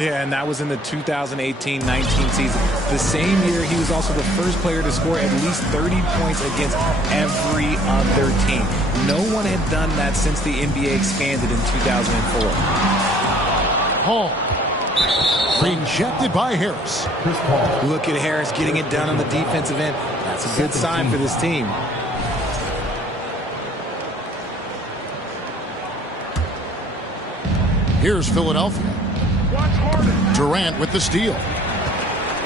Yeah, and that was in the 2018-19 season. The same year, he was also the first player to score at least 30 points against every other team. No one had done that since the NBA expanded in 2004. Hall. Rejected by Harris. Look at Harris getting it done on the defensive end. That's a good sign for this team. Here's Philadelphia. Durant with the steal.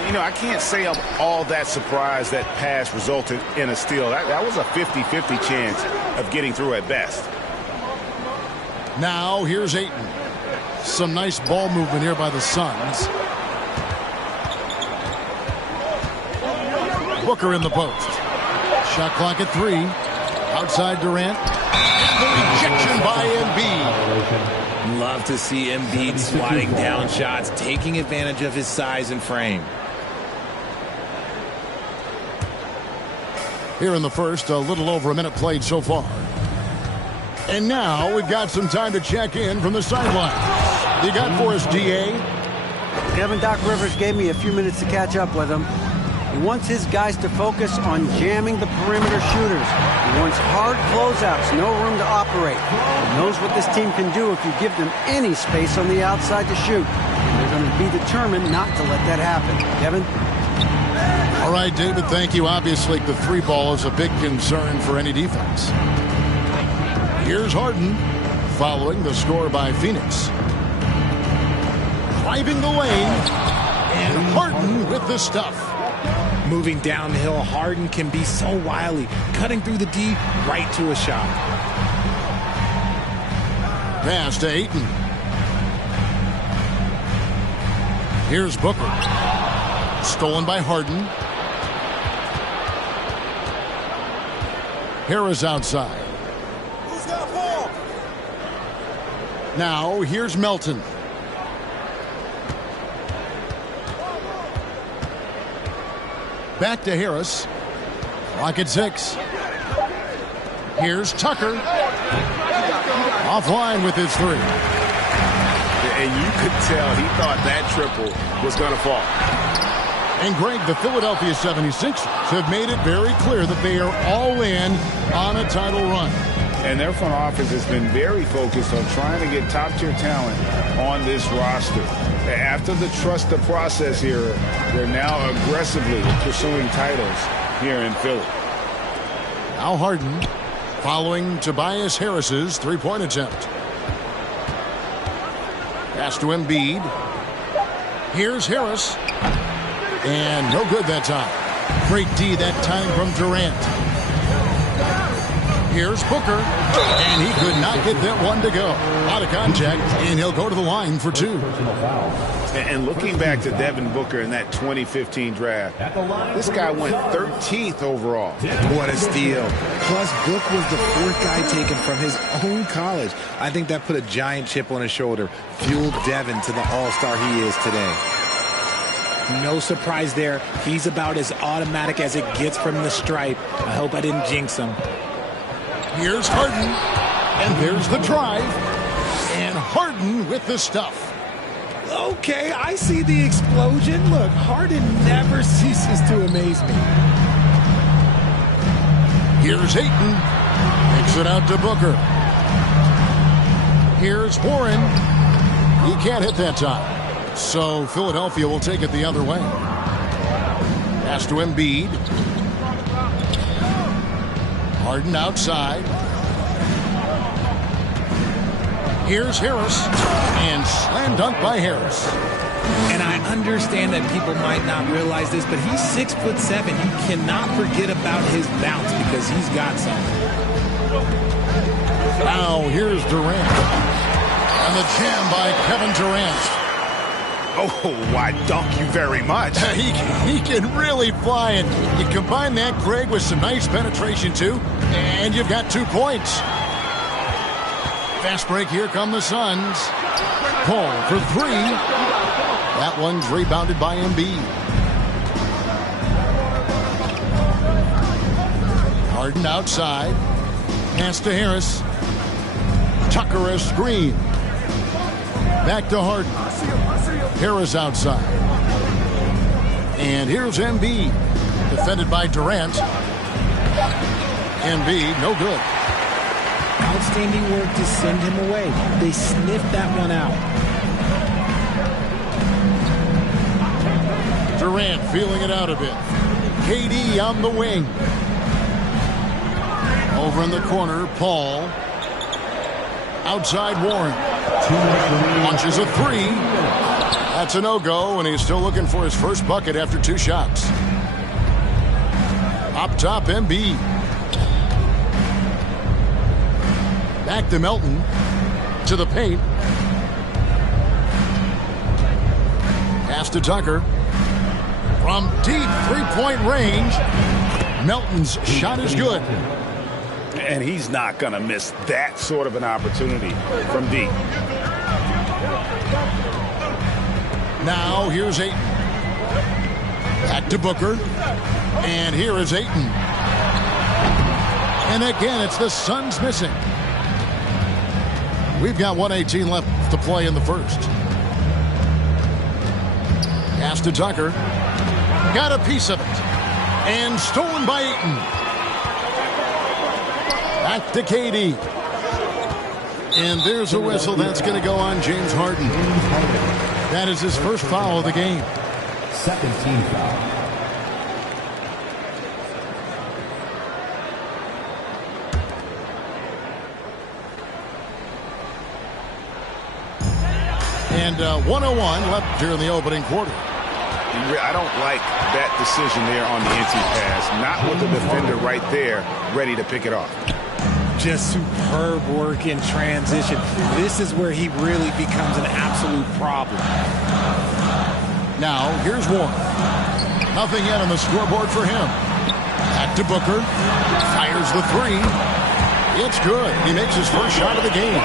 You know, I can't say I'm all that surprised that pass resulted in a steal. That was a 50-50 chance of getting through at best. Now here's Ayton. Some nice ball movement here by the Suns. Booker in the post. Shot clock at 3. Outside Durant. And the rejection by Embiid. Love to see Embiid swatting down shots, taking advantage of his size and frame. Here in the first, a little over a minute played so far. And now we've got some time to check in from the sideline. You got for us, D.A.? Kevin, Doc Rivers gave me a few minutes to catch up with him. He wants his guys to focus on jamming the perimeter shooters. He wants hard closeouts, no room to operate. He knows what this team can do if you give them any space on the outside to shoot. And they're going to be determined not to let that happen. Kevin? All right, David, thank you. Obviously, the 3-ball is a big concern for any defense. Here's Harden, following the score by Phoenix. Driving the lane, and Harden with the stuff. Moving downhill, Harden can be so wily, cutting through the D right to a shot. Pass to Ayton. Here's Booker. Stolen by Harden. Harris outside. Who's got ball? Now here's Melton. Back to Harris. Clock at 6. Here's Tucker. Offline with his 3. And you could tell he thought that triple was going to fall. And Greg, the Philadelphia 76ers have made it very clear that they are all in on a title run. And their front office has been very focused on trying to get top-tier talent on this roster. After the trust the process here, they're now aggressively pursuing titles here in Philly. Now Harden following Tobias Harris's 3-point attempt. Pass to Embiid. Here's Harris. And no good that time. Great D that time from Durant. Here's Booker. And he could not get that one to go. Out of contact, and he'll go to the line for 2. And looking back to Devin Booker in that 2015 draft, this guy went 13th overall. What a steal. Plus, Book was the 4th guy taken from his own college. I think that put a giant chip on his shoulder, fueled Devin to the all-star he is today. No surprise there. He's about as automatic as it gets from the stripe. I hope I didn't jinx him. Here's Harden. And there's the drive. And Harden with the stuff. Okay, I see the explosion. Look, Harden never ceases to amaze me. Here's Ayton. Kicks it out to Booker. Here's Warren. He can't hit that time. So Philadelphia will take it the other way. Pass to Embiid. Harden outside. Here's Harris. And slam dunk by Harris. And I understand that people might not realize this, but he's 6'7". You cannot forget about his bounce because he's got something. Now here's Durant. And the jam by Kevin Durant. Oh, why, dunk you very much. He can really fly, and you combine that, Greg, with some nice penetration, too, and you've got 2 points. Fast break, here come the Suns. Paul for 3. That one's rebounded by Embiid. Harden outside. Pass to Harris. Tucker a screen. Back to Harden. Harris outside. And here's Embiid. Defended by Durant. Embiid, no good. Outstanding work to send him away. They sniffed that one out. Durant feeling it out a bit. KD on the wing. Over in the corner, Paul. Outside Warren. Launches a three. That's a no-go, and he's still looking for his first bucket after 2 shots. Up top, Embiid. Back to Melton. To the paint. Pass to Tucker. From deep three-point range. Melton's shot is good. And he's not going to miss that sort of an opportunity from deep. Now here's Ayton. Back to Booker. And here is Ayton. And again, it's the Suns missing. We've got 1:18 left to play in the first. Pass to Tucker. Got a piece of it. And stolen by Ayton. Back to KD. And there's a whistle. That's going to go on James Harden. That is his first foul of the game. Second team foul. And 1:01 left here in the opening quarter. I don't like that decision there on the empty pass. Not with the defender right there ready to pick it off. Just superb work in transition. This is where he really becomes an absolute problem. Now, here's Warren. Nothing yet on the scoreboard for him. Back to Booker. Fires the three. It's good. He makes his first shot of the game.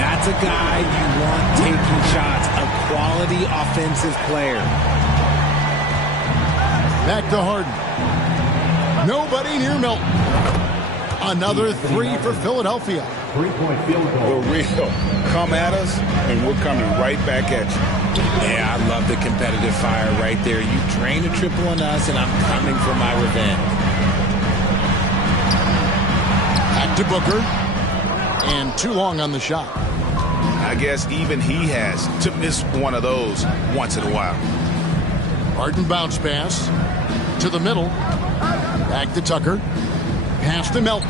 That's a guy you want taking shots. A quality offensive player. Back to Harden. Nobody near Melton. Another three for Philadelphia. 3-point field goal. For real. Come at us, and we're coming right back at you. Yeah, I love the competitive fire right there. You drain a triple on us, and I'm coming for my revenge. Back to Booker. And too long on the shot. I guess even he has to miss one of those once in a while. Harden bounce pass. To the middle. Back to Tucker. Pass to Melton.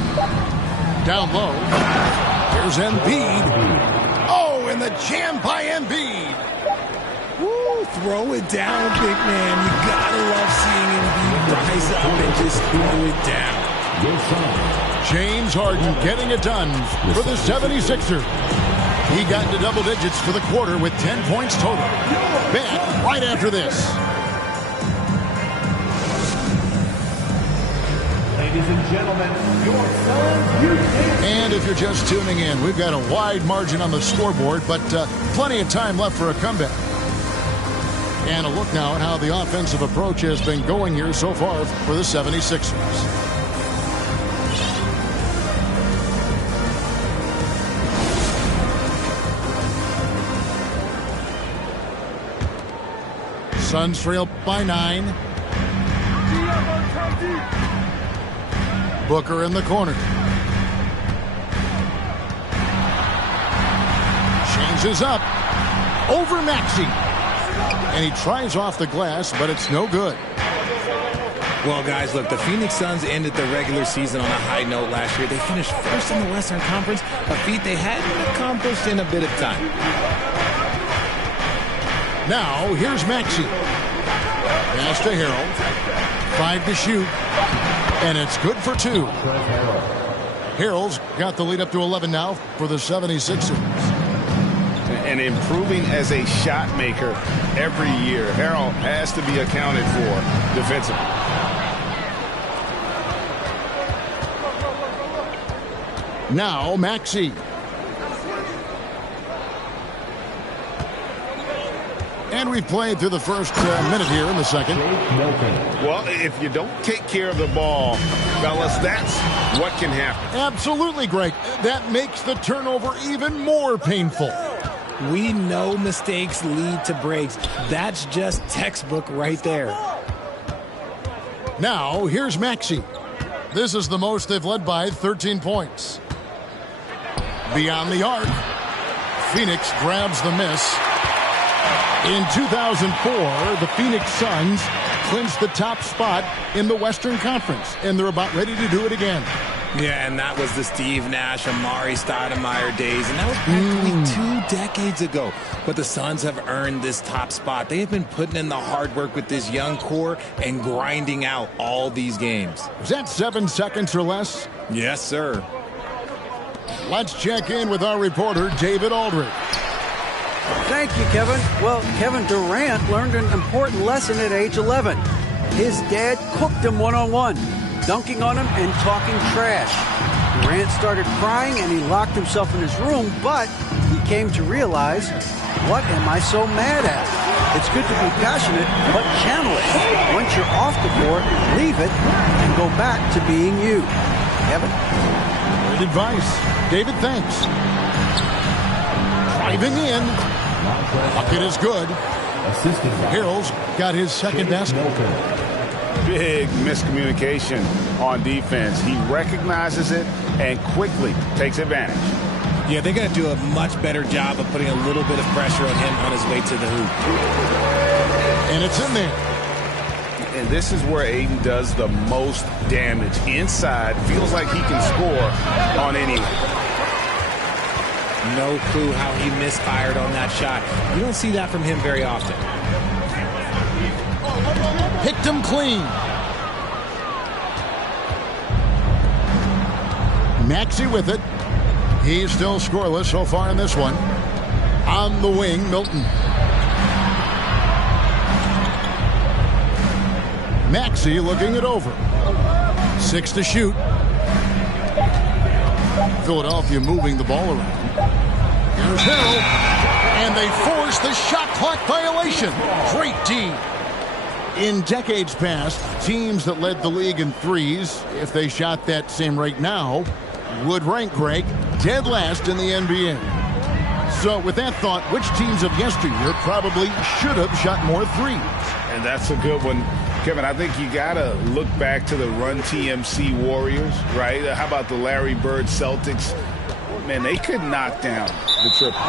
Down low. Here's Embiid. Oh, and the jam by Embiid. Woo, throw it down, big man. You gotta love seeing Embiid rise up and just throw it down. James Harden getting it done for the 76ers. He got into double digits for the quarter with 10 points total. Back right after this. Ladies and gentlemen, your Suns Houston. And if you're just tuning in, we've got a wide margin on the scoreboard, but plenty of time left for a comeback. And a look now at how the offensive approach has been going here so far for the 76ers. Suns trail by 9. Booker in the corner. Changes up. Over Maxey. And he tries off the glass, but it's no good. Well, guys, look, the Phoenix Suns ended the regular season on a high note last year. They finished first in the Western Conference, a feat they hadn't accomplished in a bit of time. Now, here's Maxey. Pass to Harrell. 5 to shoot. And it's good for 2. Harrell's got the lead up to 11 now for the 76ers. And improving as a shot maker every year. Harrell has to be accounted for defensively. Now, Maxey. And we've played through the first minute here in the second. Well, if you don't take care of the ball, fellas, that's what can happen. Absolutely, Greg. That makes the turnover even more painful. We know mistakes lead to breaks. That's just textbook right there. Now, here's Maxey. This is the most they've led by, 13 points. Beyond the arc. Phoenix grabs the miss. In 2004, the Phoenix Suns clinched the top spot in the Western Conference, and they're about ready to do it again. Yeah, and that was the Steve Nash, Amari Stoudemire days, and that was practically 2 decades ago. But the Suns have earned this top spot. They have been putting in the hard work with this young core and grinding out all these games. Was that 7 seconds or less? Yes, sir. Let's check in with our reporter, David Aldridge. Thank you, Kevin. Well, Kevin Durant learned an important lesson at age 11. His dad cooked him one-on-one, dunking on him and talking trash. Durant started crying and he locked himself in his room, but he came to realize, what am I so mad at? It's good to be passionate, but channel it. Once you're off the court, leave it and go back to being you. Kevin? Great advice. David, thanks. Driving in. Bucket is good. Harrell's got his second basket. Big miscommunication on defense. He recognizes it and quickly takes advantage. Yeah, they're going to do a much better job of putting a little bit of pressure on him on his way to the hoop. And it's in there. And this is where Ayton does the most damage. Inside, feels like he can score on anyone. No clue how he misfired on that shot. You don't see that from him very often. Picked him clean. Maxey with it. He's still scoreless so far in this one. On the wing, Milton. Maxey looking it over. 6 to shoot. Philadelphia moving the ball around. Here's Harrell. And they force the shot clock violation. Great D. In decades past, teams that led the league in threes, if they shot that same rate now, would rank, Greg, dead last in the NBA. So with that thought, which teams of yesteryear probably should have shot more threes? And that's a good one. Kevin, I think you got to look back to the Run TMC Warriors, right? How about the Larry Bird Celtics? Man, they could knock down the triple.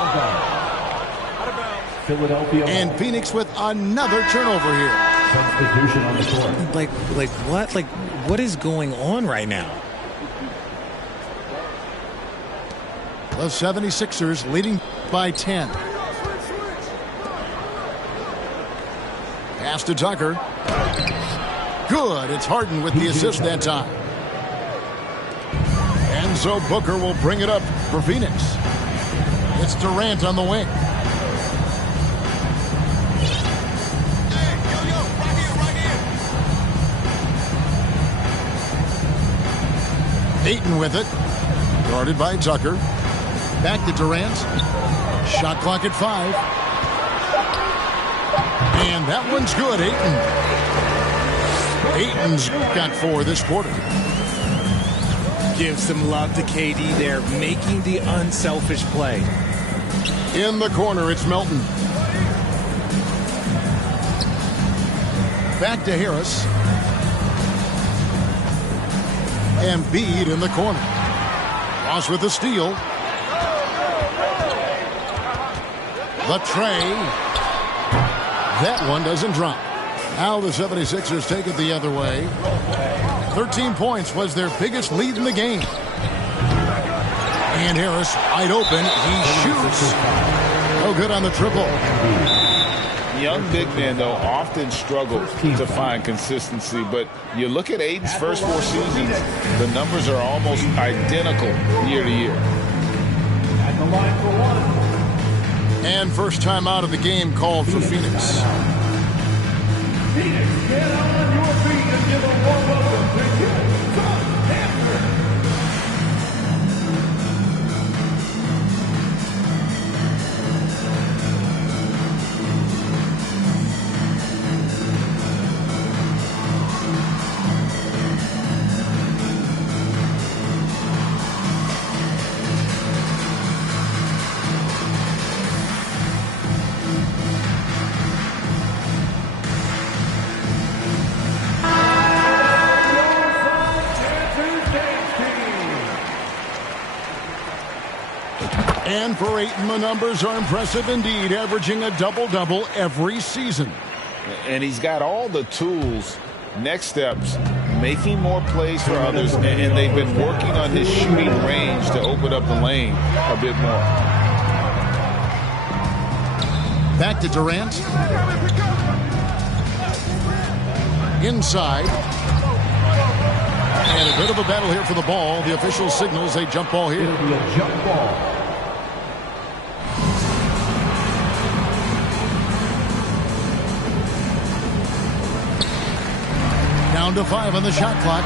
Philadelphia. And Phoenix with another turnover here. Substitution on the court. Like what? Like, what is going on right now? The 76ers leading by 10. Pass to Tucker. Good. It's Harden with the assist that time. And so Booker will bring it up for Phoenix. It's Durant on the wing. Ayton with it. Guarded by Tucker. Back to Durant. Shot clock at 5. And that one's good, Ayton. Ayton's got 4 this quarter. Give some love to KD there, making the unselfish play. In the corner, it's Melton. Back to Harris. Embiid in the corner. Ross with the steal. The tray. That one doesn't drop. Now the 76ers take it the other way. 13 points was their biggest lead in the game. And Harris wide open. He shoots. No good on the triple. Young big men, though, often struggle to find consistency. But you look at Ayton's first 4 seasons, the numbers are almost identical year to year. At the line for one. And first time out of the game called for Phoenix. Phoenix, get on your feet and give a warm welcome to Houston Panther. And for Ayton, the numbers are impressive indeed, averaging a double-double every season. And he's got all the tools. Next steps, making more plays for others, and they've been working on his shooting range to open up the lane a bit more. Back to Durant. Inside. And a bit of a battle here for the ball. The official signals a jump ball here. It'll be a jump ball. Down to 5 on the shot clock.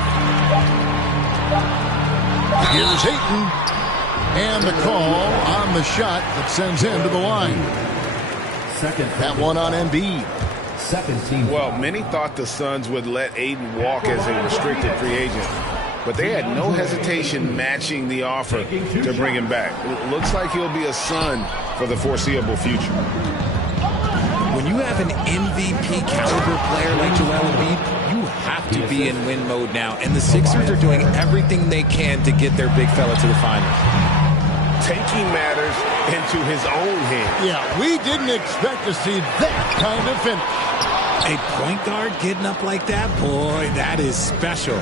Here's Ayton. And the call on the shot that sends him to the line. Second. That one on Embiid. Second team. Well, many thought the Suns would let Ayton walk as a restricted free agent, but they had no hesitation matching the offer to bring him back. It looks like he'll be a Sun for the foreseeable future. When you have an MVP caliber player like Joel Embiid, you have to be in win mode now. And the Sixers are doing everything they can to get their big fella to the finals. Taking matters into his own hands. Yeah, we didn't expect to see that kind of finish. A point guard getting up like that, boy, that is special.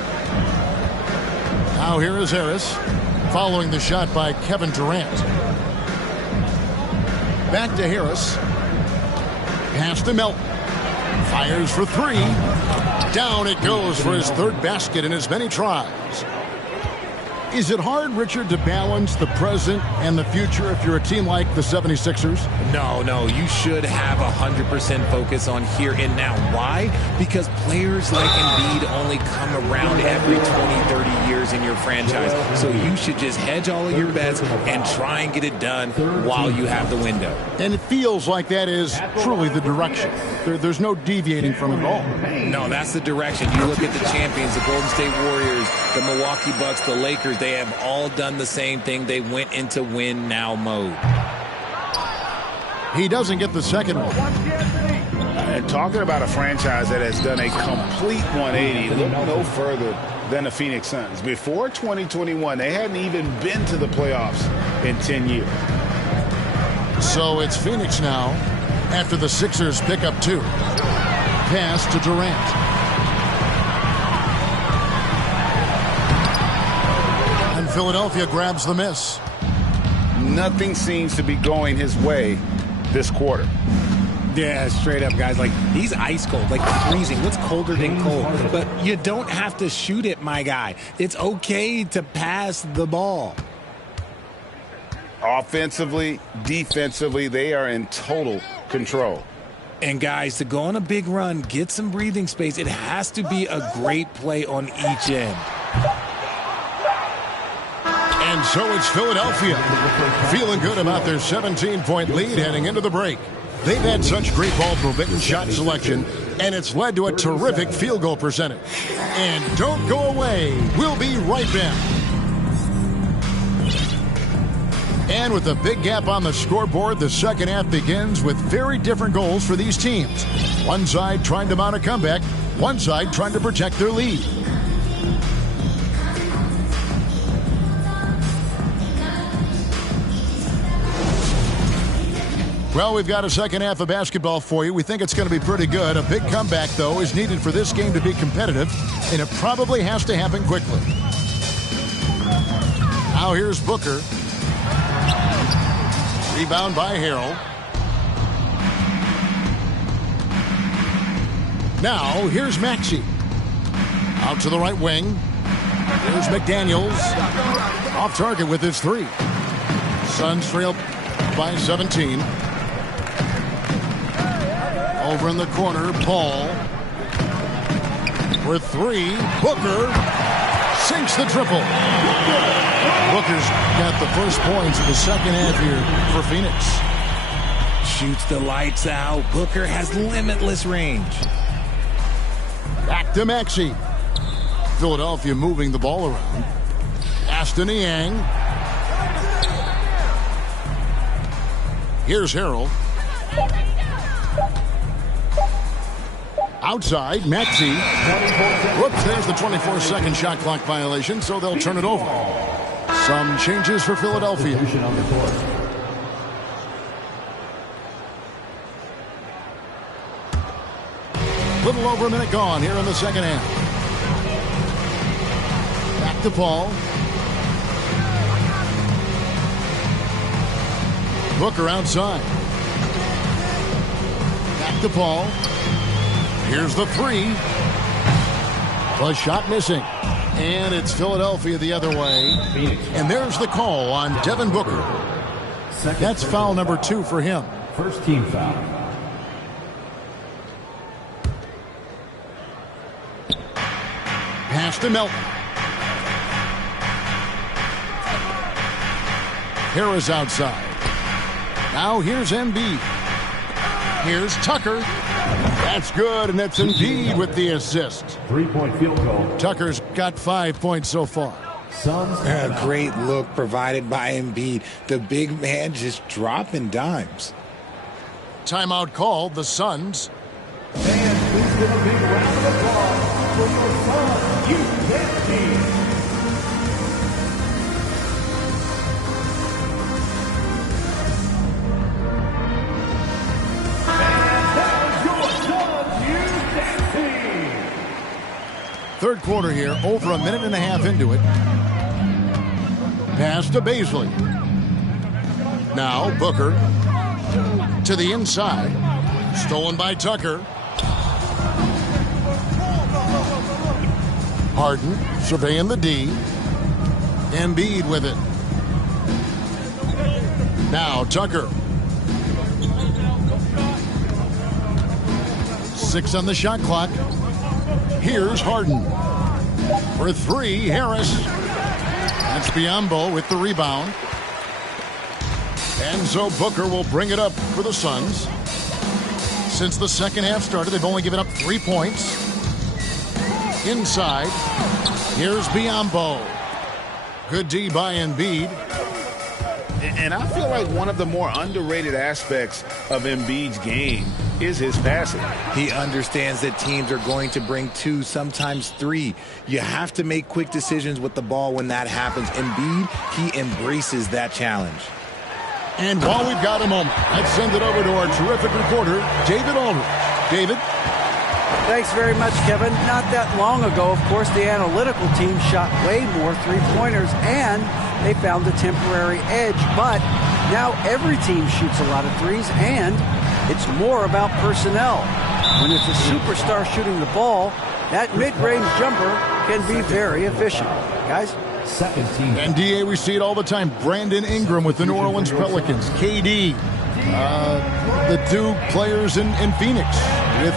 Now here is Harris, following the shot by Kevin Durant. Back to Harris. Pass to Melton. Fires for 3. Down it goes for his 3rd basket in as many tries. Is it hard, Richard, to balance the present and the future if you're a team like the 76ers? No, you should have 100% focus on here and now. Why? Because players like Embiid only come around every 20, 30 years in your franchise. So you should just hedge all of your bets and try and get it done while you have the window. And it feels like that is truly the direction. There's no deviating from it at all. No, that's the direction. You look at the champions, the Golden State Warriors, the Milwaukee Bucks, the Lakers. They have all done the same thing. They went into win now mode. He doesn't get the second one. And talking about a franchise that has done a complete 180, look no further than the Phoenix Suns. Before 2021, they hadn't even been to the playoffs in 10 years. So it's Phoenix now after the Sixers pick up 2. Pass to Durant. And Philadelphia grabs the miss. Nothing seems to be going his way this quarter. Yeah, straight up, guys. Like, he's ice cold, like freezing. What's colder than cold? But you don't have to shoot it, my guy. It's okay to pass the ball. Offensively, defensively, they are in total control. And, guys, to go on a big run, get some breathing space, it has to be a great play on each end. And so it's Philadelphia, feeling good about their 17-point lead heading into the break. They've had such great ball movement and shot selection, and it's led to a terrific field goal percentage. And don't go away. We'll be right back. And with a big gap on the scoreboard, the second half begins with very different goals for these teams. One side trying to mount a comeback, one side trying to protect their lead. Well, we've got a second half of basketball for you. We think it's going to be pretty good. A big comeback, though, is needed for this game to be competitive, and it probably has to happen quickly. Now here's Booker. Rebound by Harrell. Now here's Maxey. Out to the right wing. Here's McDaniels. Off target with his 3. Suns trail by 17. Over in the corner, Paul. For 3, Booker sinks the triple. Booker's got the first points of the second half here for Phoenix. Shoots the lights out. Booker has limitless range. Back to Maxey. Philadelphia moving the ball around. Ashton Niang. Here's Harrell. Outside, Maxey. Whoops, there's the 24-second shot clock violation, so they'll turn it over. Some changes for Philadelphia. Little over a minute gone here in the second half. Back to Paul. Booker outside. Back to Paul. Here's the three. The shot missing. And it's Philadelphia the other way. And there's the call on Devin Booker. That's foul number 2 for him. First team foul. Pass to Melton. Harris outside. Now here's Embiid. Here's Tucker. That's good, and that's Embiid with the assist. 3-point field goal. Tucker's got 5 points so far. Suns. A great look provided by Embiid. The big man just dropping dimes. Timeout called, the Suns. And please give a big round of applause for your Suns youth team. Third quarter here, over a minute and a half into it. Pass to Bazley. Now Booker to the inside. Stolen by Tucker. Harden surveying the D. Embiid with it. Now Tucker. 6 on the shot clock. Here's Harden. For 3, Harris. That's Biyombo with the rebound. And so Booker will bring it up for the Suns. Since the second half started, they've only given up 3 points. Inside. Here's Biyombo. Good D by Embiid. And I feel like one of the more underrated aspects of Embiid's game is his passing. He understands that teams are going to bring 2, sometimes 3. You have to make quick decisions with the ball when that happens. Embiid, he embraces that challenge. And while we've got a moment, let's send it over to our terrific reporter, David Aldridge. David? Thanks very much, Kevin. Not that long ago, of course, the analytical team shot way more three-pointers, and they found a temporary edge. But now every team shoots a lot of threes, and it's more about personnel. When it's a superstar shooting the ball, that mid-range jumper can be very efficient. Guys? Second team. And DA, we see it all the time. Brandon Ingram with the New Orleans Pelicans. KD, the 2 players in Phoenix with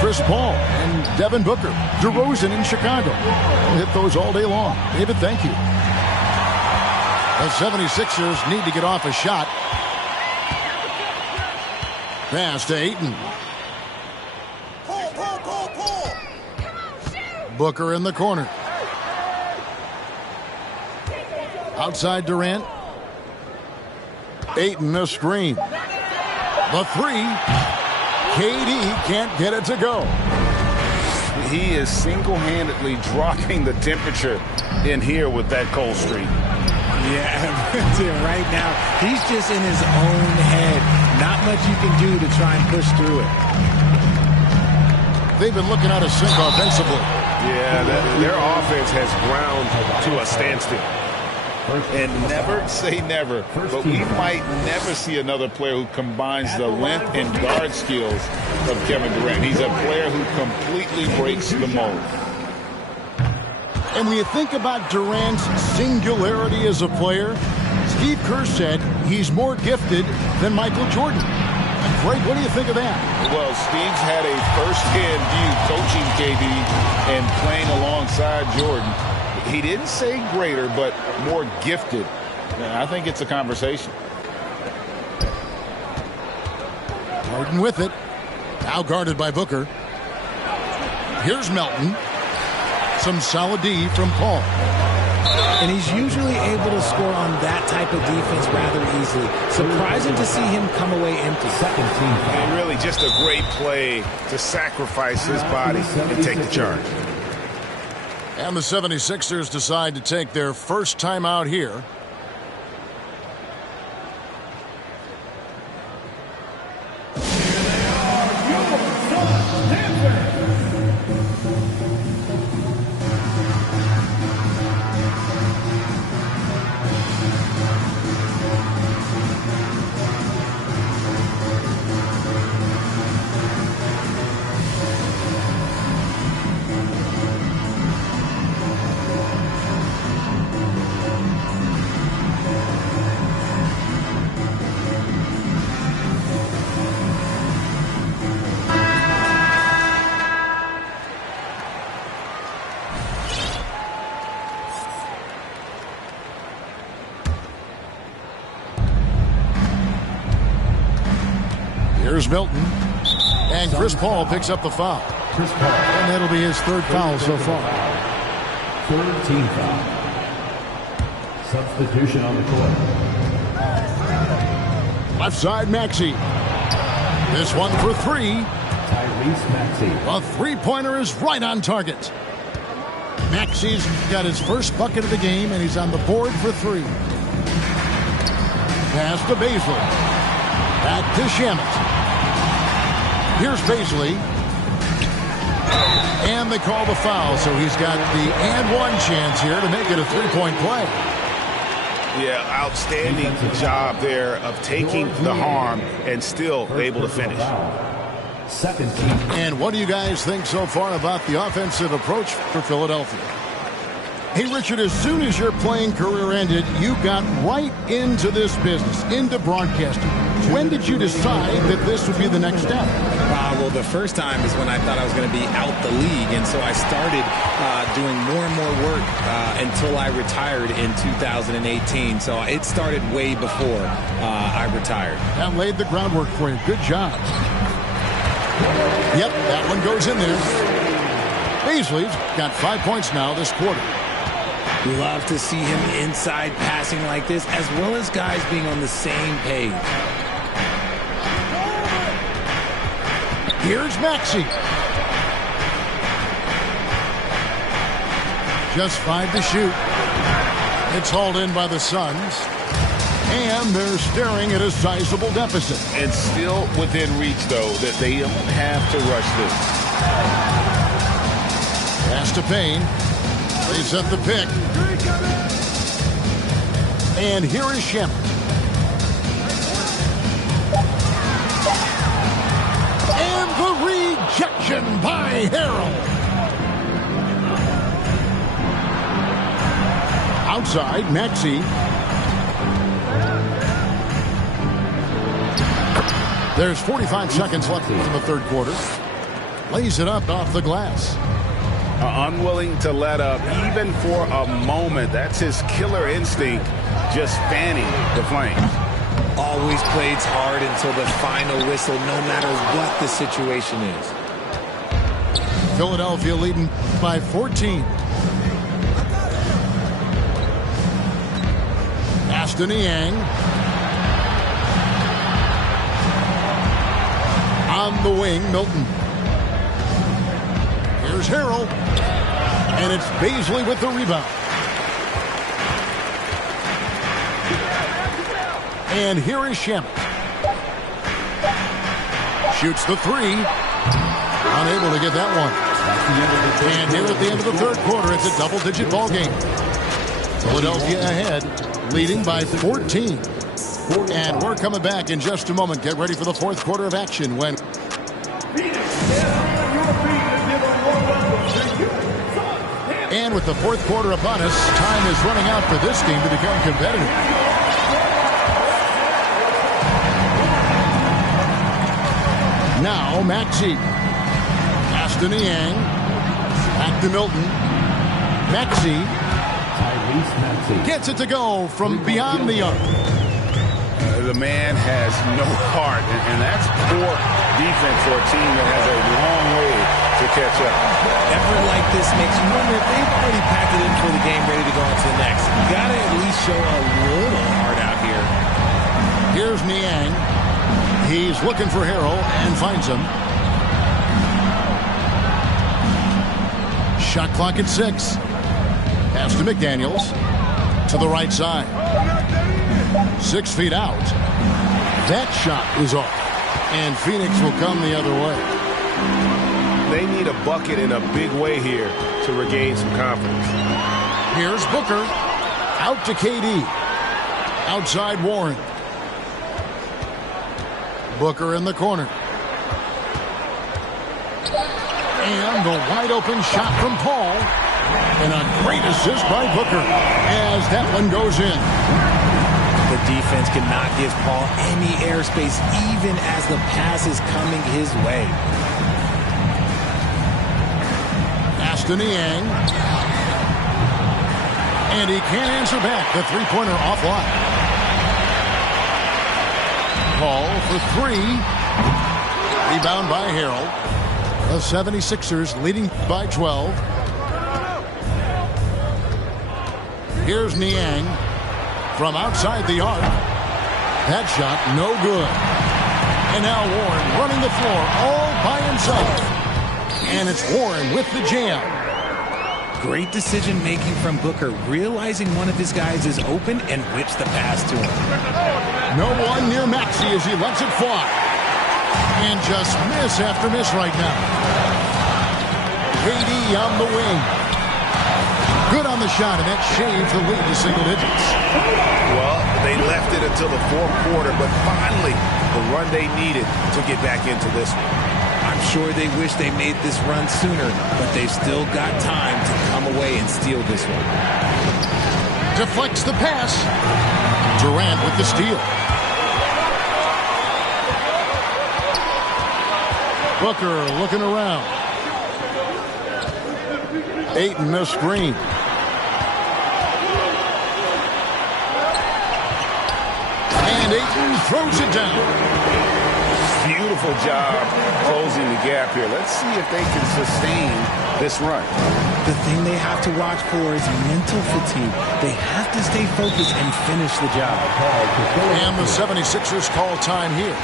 Chris Paul and Devin Booker. DeRozan in Chicago. We'll hit those all day long. David, thank you. The 76ers need to get off a shot. Pass to Ayton. Booker in the corner. Outside Durant. Ayton a screen. The 3. KD can't get it to go. He is single-handedly dropping the temperature in here with that cold streak. Yeah, right now, he's just in his own head. Not much you can do to try and push through it. They've been looking out of sync offensively. Yeah, their offense has ground to a standstill. And never say never, but we might never see another player who combines the length and guard skills of Kevin Durant. He's a player who completely breaks the mold. And when you think about Durant's singularity as a player, Steve Kerr said he's more gifted than Michael Jordan. Greg, what do you think of that? Well, Steve's had a first-hand view coaching KD and playing alongside Jordan. He didn't say greater, but more gifted. I think it's a conversation. Harden with it. Now guarded by Booker. Here's Melton. Some solid D from Paul. And he's usually able to score on that type of defense rather easily. Surprising to see him come away empty. Second team. And really just a great play to sacrifice his body and take the charge. And the 76ers decide to take their first time out here. Here's Milton. And Chris Paul picks up the foul. Chris Paul. And that'll be his third foul so far. Third team foul. Substitution on the court. Left side, Maxey. This one for three. Tyrese Maxey. A three-pointer is right on target. Maxey's got his first bucket of the game, and he's on the board for three. Pass to Bazley. Back to Shamet. Here's Bazley. And they call the foul, so he's got the and one chance here to make it a three-point play. Yeah, outstanding job there of taking the harm and still able to finish. Second team. And what do you guys think so far about the offensive approach for Philadelphia? Hey, Richard, as soon as your playing career ended, you got right into this business, into broadcasting. When did you decide that this would be the next step? Well, the first time is when I thought I was going to be out the league, and so I started doing more and more work until I retired in 2018. So it started way before I retired. That laid the groundwork for you. Good job. Yep, that one goes in there. Bazley's got 5 points now this quarter. Love to see him inside passing like this, as well as guys being on the same page. Here's Maxey. Just 5 to shoot. It's hauled in by the Suns. And they're staring at a sizable deficit. And still within reach, though, that they don't have to rush this. Pass to Payne. They set the pick. And here is Shamet. And the rejection by Harrell. Outside, Maxey. There's 45 seconds left in the third quarter. Lays it up off the glass. Unwilling to let up even for a moment. That's his killer instinct, just fanning the flames. Always plays hard until the final whistle, no matter what the situation is. Philadelphia leading by 14. Aston Niang. On the wing, Milton. Here's Harrell. And it's Bazley with the rebound. And here is Shamet. Shoots the three. Unable to get that one. And here at the end of the third quarter, it's a double-digit ball game. Philadelphia ahead, leading by 14. And we're coming back in just a moment. Get ready for the fourth quarter of action when... And with the fourth quarter upon us, time is running out for this game to become competitive. Now, Maxey. Pass to Niang. Back to Milton. Maxey. Tyrese Maxey. Gets it to go from beyond the arc. The man has no heart, and that's poor defense for a team that has a long way to catch up. Effort like this makes you wonder if they've already packed it in for the game, ready to go on to the next. You got to at least show a little heart out here. Here's Niang. He's looking for Harrell and finds him. Shot clock at 6. Pass to McDaniels. To the right side. 6 feet out. That shot is off. And Phoenix will come the other way. They need a bucket in a big way here to regain some confidence. Here's Booker. Out to KD. Outside Warren. Booker in the corner. And the wide open shot from Paul. And a great assist by Booker as that one goes in. The defense cannot give Paul any airspace, even as the pass is coming his way. Aston Niang. And he can't answer back. The three-pointer offline. Paul for 3. Rebound by Harrell. The 76ers leading by 12. Here's Niang from outside the arc. That shot no good. And now Warren running the floor all by himself. And it's Warren with the jam. Great decision-making from Booker, realizing one of his guys is open and whips the pass to him. No one near Maxey as he lets it fly. And just miss after miss right now. KD on the wing. Good on the shot, and that shaves the lead to single digits. Well, they left it until the fourth quarter, but finally the run they needed to get back into this one. I'm sure they wish they made this run sooner, but they've still got time to come away and steal this one. Deflects the pass. Durant with the steal. Booker looking around. Ayton the screen. And Ayton throws it down. Beautiful job closing the gap here. Let's see if they can sustain this run. The thing they have to watch for is mental fatigue. They have to stay focused and finish the job. And the 76ers call time here.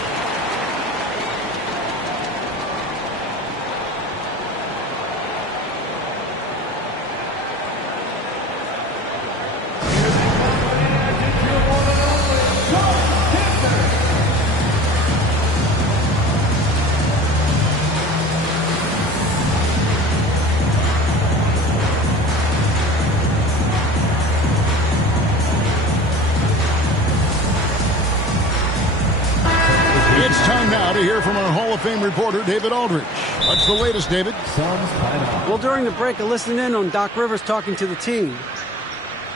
It's time now to hear from our Hall of Fame reporter, David Aldridge. What's the latest, David? Well, during the break, I listened in on Doc Rivers talking to the team.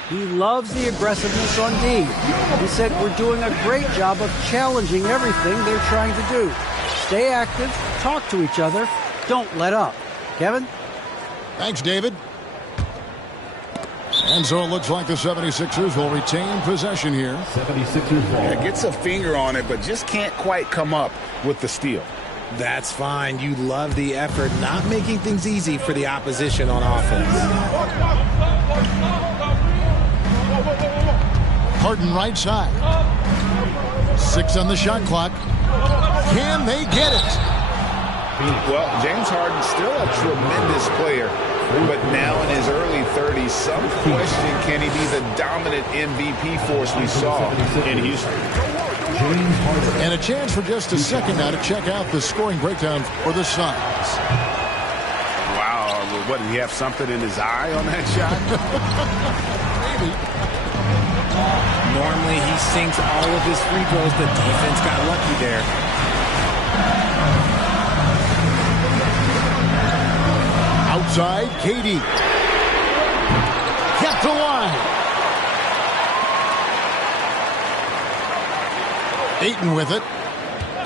He loves the aggressiveness on D. He said, we're doing a great job of challenging everything they're trying to do. Stay active, talk to each other, don't let up. Kevin? Thanks, David. And so it looks like the 76ers will retain possession here. 76ers ball. Yeah, gets a finger on it, but just can't quite come up with the steal. That's fine. You love the effort, not making things easy for the opposition on offense. Harden right side. 6 on the shot clock. Can they get it? Well, James Harden's still a tremendous player, but now in his early 30s, some question, can he be the dominant MVP force we saw in Houston? And a chance for just a second now to check out the scoring breakdown for the Suns. Wow, what, did he have something in his eye on that shot? Maybe. Normally he sinks all of his free throws. The defense got lucky there. Outside, KD. Kept alive. Ayton with it.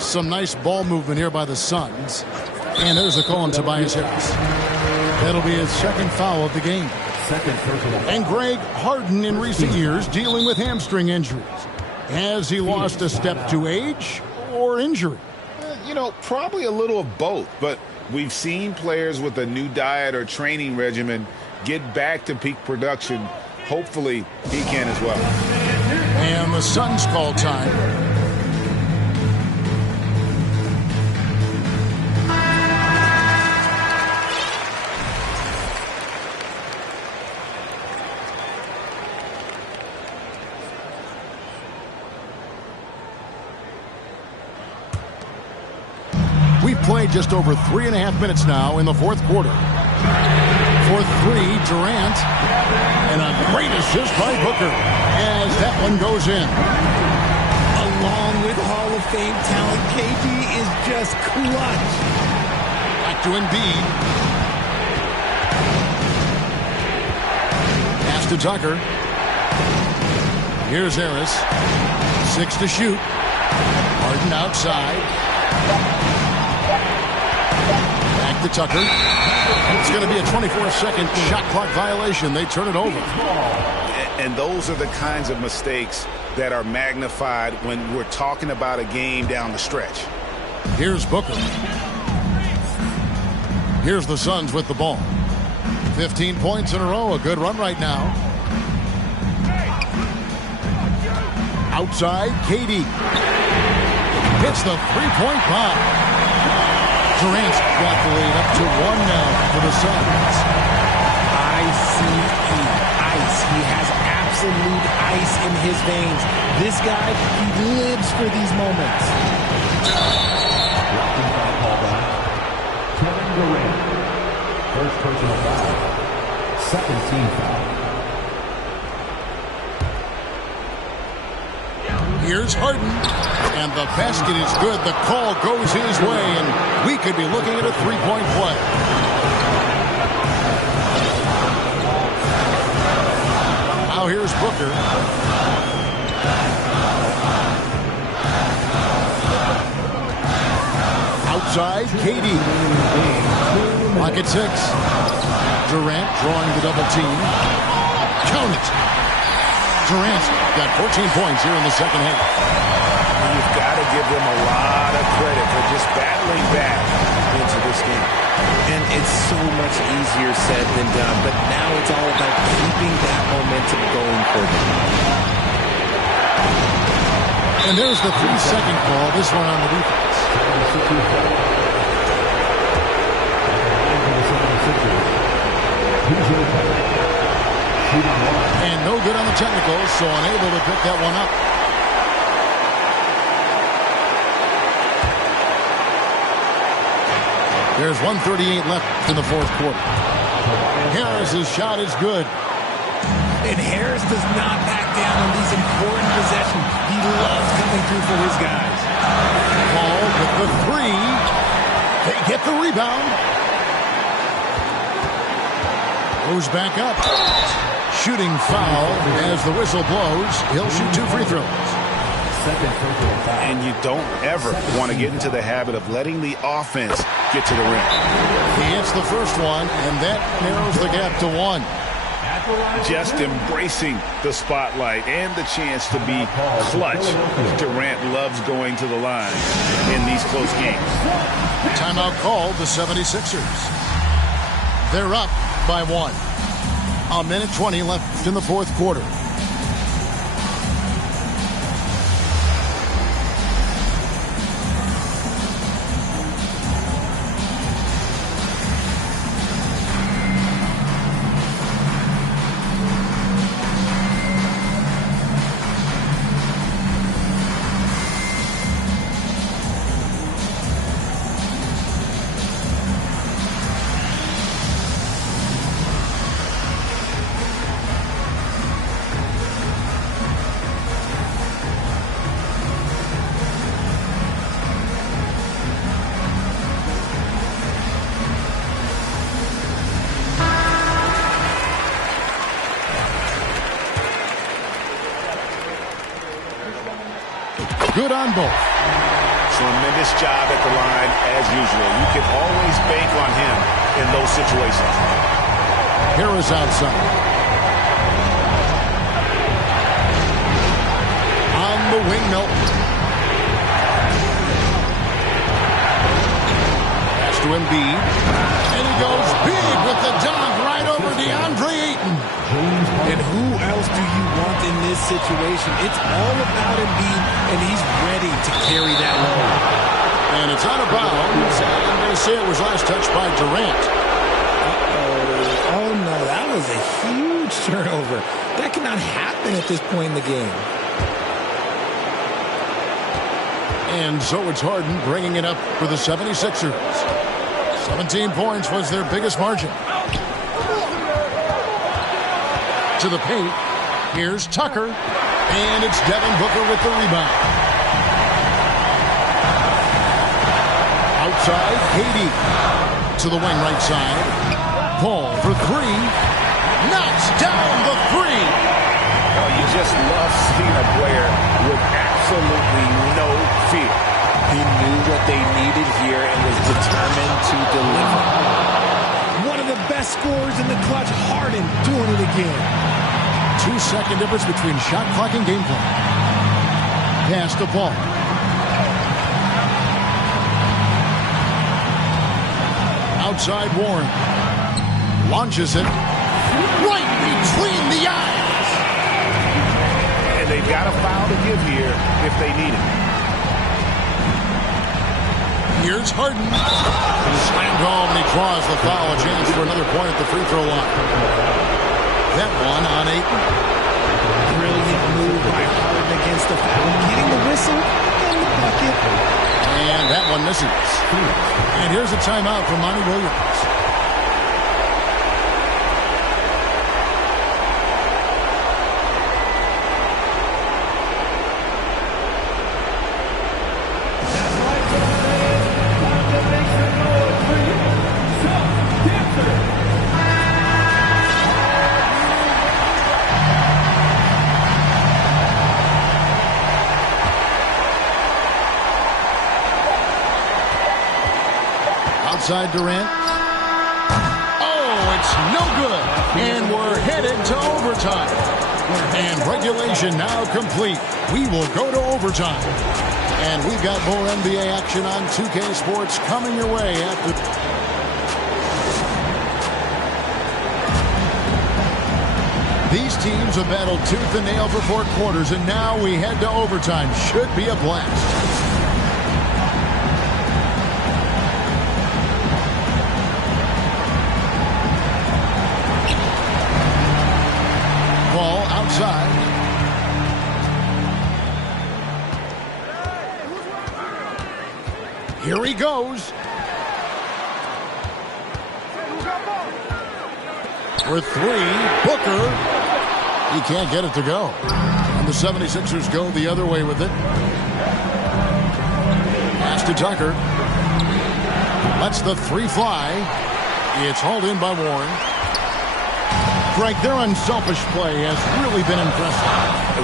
Some nice ball movement here by the Suns. And there's a call on Tobias Harris. That'll be his second foul of the game. And Greg Harden in recent years dealing with hamstring injuries. Has he lost a step to age or injury? You know, probably a little of both, but we've seen players with a new diet or training regimen get back to peak production. Hopefully he can as well. And the Suns call time. We've played just over 3.5 minutes now in the fourth quarter. For 3, Durant. And a great assist by Booker as that one goes in. Along with Hall of Fame talent, KD is just clutch. Back to Embiid. Pass to Tucker. Here's Harris. 6 to shoot. Harden outside. Back to Tucker. It's going to be a 24-second shot clock violation. They turn it over. And those are the kinds of mistakes that are magnified when we're talking about a game down the stretch. Here's Booker. Here's the Suns with the ball. 15 points in a row. A good run right now. Outside, KD. Hits the three-point bomb. Durant's got the lead up to 1 now for the Suns. ICE. Ice. He has absolute ice in his veins. This guy, he lives for these moments. Kevin Durant. First personal foul. Second team foul. Here's Harden. And the basket is good. The call goes his way. And we could be looking at a three-point play. Now here's Booker. Outside, KD. Lock at 6. Durant drawing the double team. Count it. Durant's got 14 points here in the second half. You've got to give them a lot of credit for just battling back into this game. And it's so much easier said than done, but now it's all about keeping that momentum going for them. And there's the 3-second call, this one on the defense. And no good on the technicals, so unable to pick that one up. There's 1:38 left in the fourth quarter. Harris's shot is good. And Harris does not back down on these important possessions. He loves coming through for his guys. Paul with the 3. They get the rebound. Goes back up. Shooting foul as the whistle blows. He'll shoot 2 free throws. And you don't ever want to get into the habit of letting the offense get to the rim. He hits the first one, and that narrows the gap to 1. Just embracing the spotlight and the chance to be clutch. Durant loves going to the line in these close games. Timeout called the 76ers. They're up by 1. 1:20 left in the fourth quarter. Good on both. Tremendous job at the line as usual. You can always bank on him in those situations. Harris outside. On the wing, Milton. Pass to Embiid. And he goes big with the dunk right over DeAndre Ayton. And who else do you want in this situation? It's all about Embiid, and he's ready to carry that load. And it's out of bounds. And they say it was last touched by Durant. Oh, no, that was a huge turnover. That cannot happen at this point in the game. And so it's Harden bringing it up for the 76ers. 17 points was their biggest margin. To the paint. Here's Tucker. And it's Devin Booker with the rebound. Outside, KD. To the wing right side. Paul for 3. Knocks down the 3. Well, you just love seeing a player with absolutely no fear. He knew what they needed here and was determined to deliver. One of the best scorers in the clutch, Harden, doing it again. 2-second difference between shot clock and game clock. Pass to Paul. outside Warren. Launches it right between the eyes. And they've got a foul to give here if they need it. Here's Harden. Slammed home, and he draws the foul. A chance for another point at the free throw line. That one on Ayton. Brilliant move by Harden against the foul. Getting the whistle and the bucket. And that one misses. And here's a timeout from Monty Williams. Outside Durant. Oh, it's no good. And we're headed to overtime. And regulation now complete. We will go to overtime. And we've got more NBA action on 2K Sports coming your way after. These teams have battled tooth and nail for 4 quarters, and now we head to overtime. Should be a blast. Ball outside. Here he goes. For 3, Booker. He can't get it to go. And the 76ers go the other way with it. Pass to Tucker. Lets the 3 fly. It's hauled in by Warren. Greg, their unselfish play has really been impressive.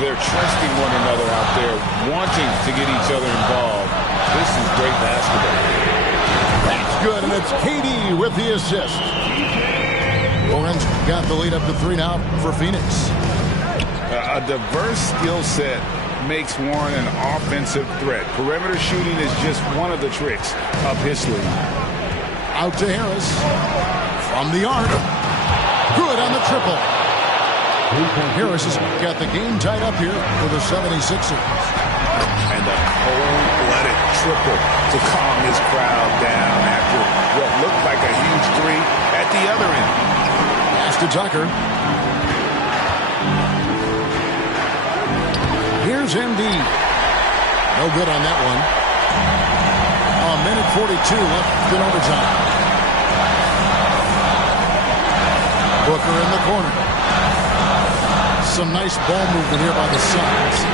They're trusting one another out there, wanting to get each other involved. This is great basketball. That's good, and it's KD with the assist. Warren's got the lead up to 3 now for Phoenix. A diverse skill set makes Warren an offensive threat. Perimeter shooting is just one of the tricks up his sleeve. Out to Harris. From the arc. Good on the triple. Harris has got the game tied up here for the 76ers. And the cold-blooded triple to calm this crowd down after what looked like a huge 3 at the other end. Pass to Tucker. Here's Embiid. No good on that one. A minute 42 left in overtime. Booker in the corner. Some nice ball movement here by the Suns.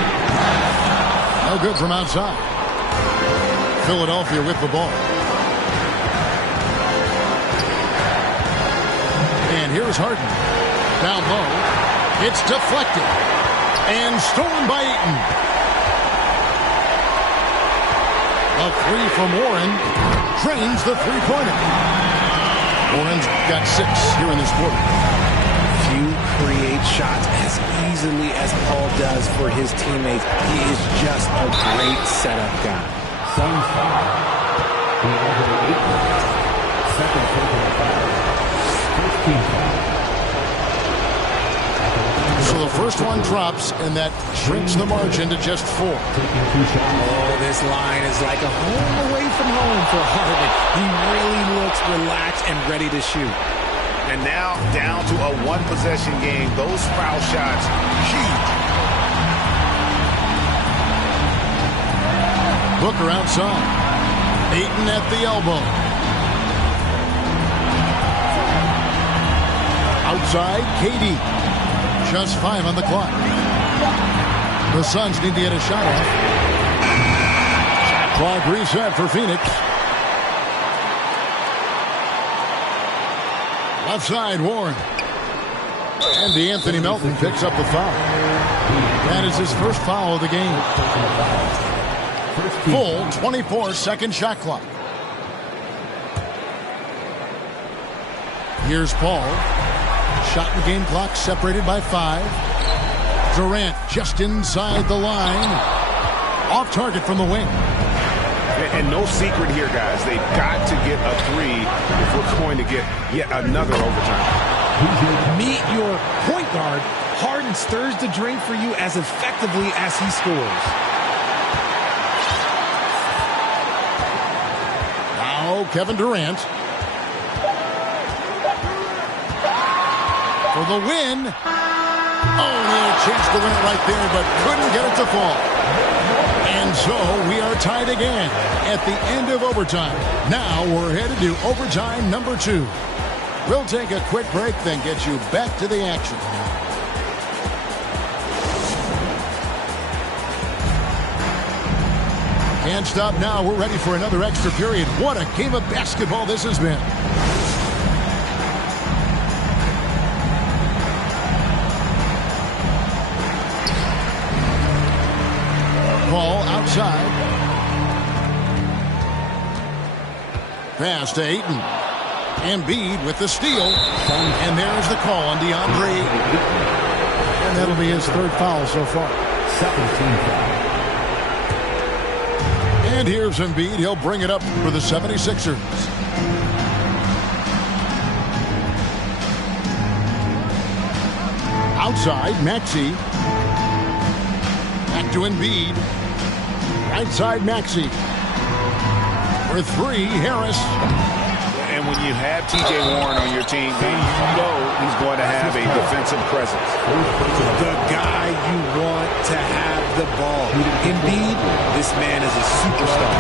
No good from outside. Philadelphia with the ball. And here's Harden. Down low. It's deflected. And stolen by Ayton. A 3 from Warren. Drains the three-pointer. Warren's got 6 here in this quarter. Few create shots as easily as Paul does for his teammates. He is just a great setup guy. Suns foul. Second personal foul. 15 foul. So the first one drops, and that shrinks the margin to just 4. Oh, this line is like a home away from home for Harden. He really looks relaxed and ready to shoot. And now down to a 1-possession game. Those foul shots, huge. Booker outside. Ayton at the elbow. Outside, KD. Just 5 on the clock. The Suns need to get a shot off. Clock reset for Phoenix. Left side, Warren. And DeAnthony Melton picks up the foul. That is his first foul of the game. Full 24-second shot clock. Here's Paul. Shot and game clock separated by 5. Durant just inside the line. Off target from the wing. And no secret here, guys. They've got to get a 3 if we're going to get yet another overtime. Meet your point guard. Harden stirs the drink for you as effectively as he scores. Now Kevin Durant. For the win. Only a chance to win it right there, but couldn't get it to fall. And so we are tied again at the end of overtime. Now we're headed to overtime number 2. We'll take a quick break, then get you back to the action. Can't stop now. We're ready for another extra period. What a game of basketball this has been. Ball outside. Pass to Ayton. Embiid with the steal. And there's the call on DeAndre Ayton. And that'll be his 3rd foul so far. 17 foul. And here's Embiid. He'll bring it up for the 76ers. Outside, Maxey. Back to Embiid. Right side, Maxey. For 3, Harris. And when you have T.J. Warren on your team, then you know he's going to have a defensive presence. The guy you want to have the ball. Embiid, this man is a superstar.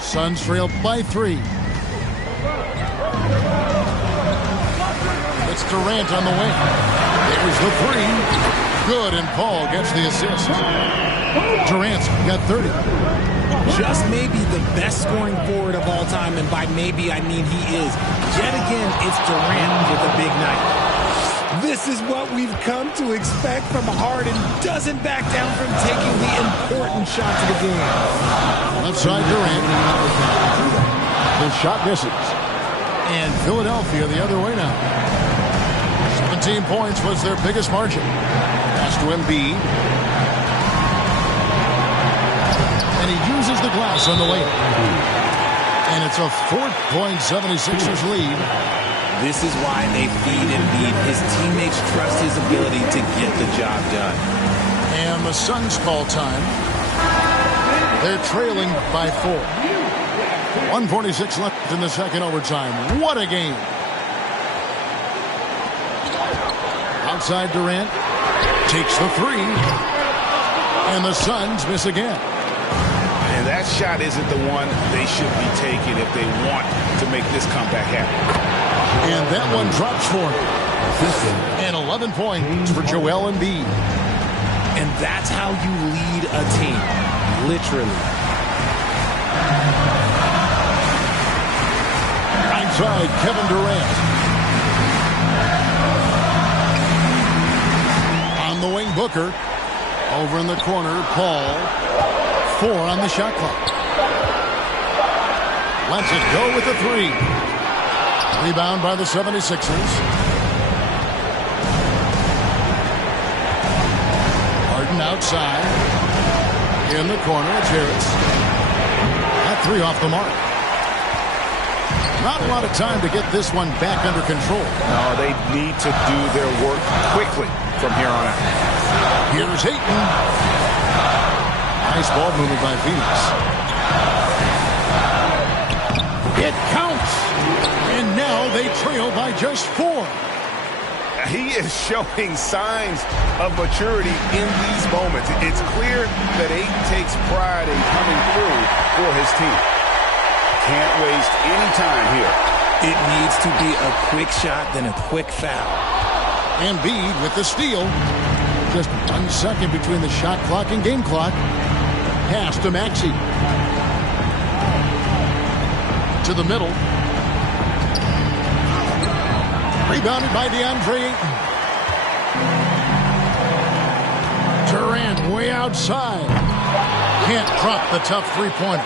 Suns trail by 3. It's Durant on the wing. There's the 3. Good, and Paul gets the assist. Durant's got 30. Just maybe the best scoring forward of all time, and by maybe I mean he is. Yet again, it's Durant with a big night. This is what we've come to expect from Harden. Doesn't back down from taking the important shot to the game. Left side, Durant. The shot misses. And Philadelphia the other way now. 17 points was their biggest margin. Pass to Embiid. And he uses the glass on the way. And it's a 4-point 76ers lead. This is why they feed Embiid. His teammates trust his ability to get the job done. And the Suns call time. They're trailing by 4. 1:46 left in the second overtime. What a game. Outside Durant. Takes the 3. And the Suns miss again. And that shot isn't the one they should be taking if they want to make this comeback happen. And that one drops for him. And 11 points for Joel Embiid. And that's how you lead a team. Literally. Right side, Kevin Durant. On the wing, Booker. Over in the corner, Paul. 4 on the shot clock. Lets it go with the 3. Rebound by the 76ers. Harden outside. In the corner, it's Harris. That 3 off the mark. Not a lot of time to get this one back under control. No, they need to do their work quickly from here on out. Here's Ayton. Nice ball movement by Phoenix. It counts. And now they trail by just 4. He is showing signs of maturity in these moments. It's clear that Ayton takes pride in coming through for his team. Can't waste any time here. It needs to be a quick shot, then a quick foul. Embiid with the steal. Just 1 second between the shot clock and game clock. Pass to Maxey. To the middle. Rebounded by DeAndre Ayton. Durant way outside. Can't drop the tough 3-pointer.